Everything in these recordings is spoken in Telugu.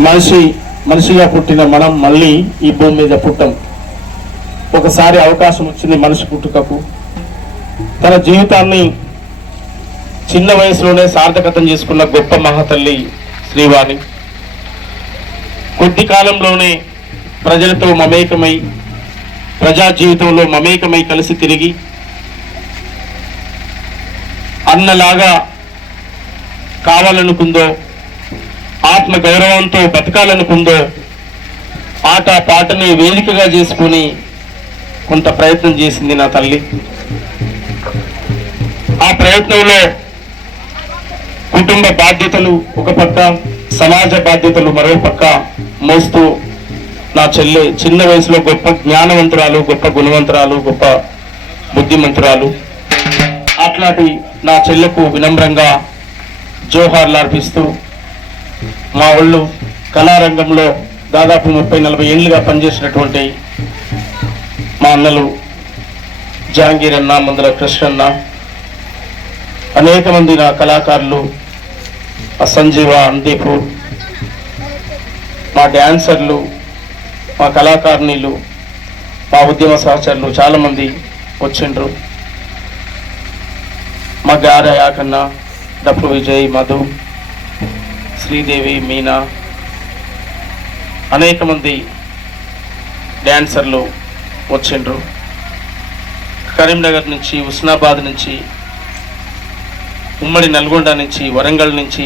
మనిషి మనిషిగా పుట్టిన మనం మళ్ళీ ఈ భూమి మీద పుట్టం. ఒకసారి అవకాశం వచ్చింది మనిషి పుట్టుకకు. తన జీవితాన్ని చిన్న వయసులోనే సార్థకతం చేసుకున్న గొప్ప మహాతల్లి శ్రీవాణి. కొద్ది కాలంలోనే ప్రజలతో మమేకమై ప్రజా జీవితంలో మమేకమై కలిసి తిరిగి అన్నలాగా కావాలనుకుందో ఆత్మ గౌరవంతో బతకాలనుకుందో ఆట పాటని వేదికగా చేసుకుని కొంత ప్రయత్నం చేసింది నా తల్లి. ఆ ప్రయత్నంలో కుటుంబ బాధ్యతలు ఒక పక్క సమాజ బాధ్యతలు మరో పక్క మోస్తూ నా చెల్లె చిన్న వయసులో గొప్ప జ్ఞానవంతురాలు గొప్ప గుణవంతురాలు గొప్ప బుద్ధిమంతురాలు. అట్లాంటి నా చెల్లెకు వినమ్రంగా జోహార్లు అర్పిస్తూ మా వాళ్ళు కళారంగంలో దాదాపు ముప్పై నలభై ఏళ్ళుగా పనిచేసినటువంటి మా అన్నలు జహాంగీర్ అన్న మందుల కృష్ణన్న అనేక మంది నా కళాకారులు సంజీవ అందీపు మా డ్యాన్సర్లు మా కళాకారిణీలు మా ఉద్యమ సహచరులు చాలామంది వచ్చిండ్రు. మా గార యాకన్న డప్పు విజయ్ మధు శ్రీదేవి మీనా అనేక మంది డ్యాన్సర్లు వచ్చిండ్రు. కరీంనగర్ నుంచి ఉస్నాబాద్ నుంచి ఉమ్మడి నల్గొండ నుంచి వరంగల్ నుంచి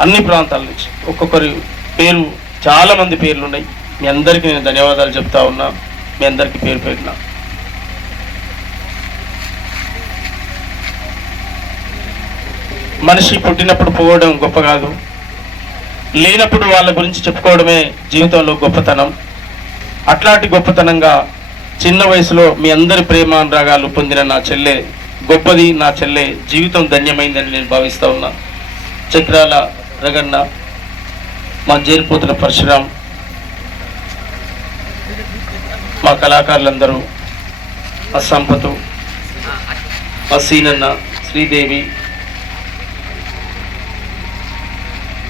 అన్ని ప్రాంతాల నుంచి. ఒక్కొక్కరి పేరు చాలామంది పేర్లు ఉన్నాయి మీ అందరికీ నేను ధన్యవాదాలు చెప్తా ఉన్నా. మీ అందరికీ పేరు పేరున. మనిషి పుట్టినప్పుడు పోవడం గొప్ప కాదు. లేనప్పుడు వాళ్ళ గురించి చెప్పుకోవడమే జీవితంలో గొప్పతనం. అట్లాంటి గొప్పతనంగా చిన్న వయసులో మీ అందరి ప్రేమానురాగాలు పొందిన నా చెల్లె గొప్పది నా చెల్లె జీవితం ధన్యమైందని నేను భావిస్తూ ఉన్నా. చక్రాల రగన్న మా జేరిపోతున్న పరశురాం మా కళాకారులందరూ మా సంపతు మా సీనన్న శ్రీదేవి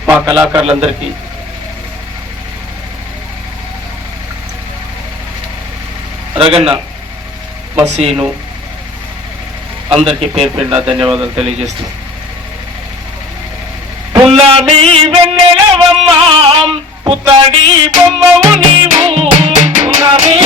మా కళాకారులందరికీ రగన్న మసీను అందరికీ పేరు పేరున ధన్యవాదాలు తెలియజేస్తున్నాం పుల్లమి వెన్నెలవమ్మ పుత్తడి బొమ్మవు నీవు. పుల్లమి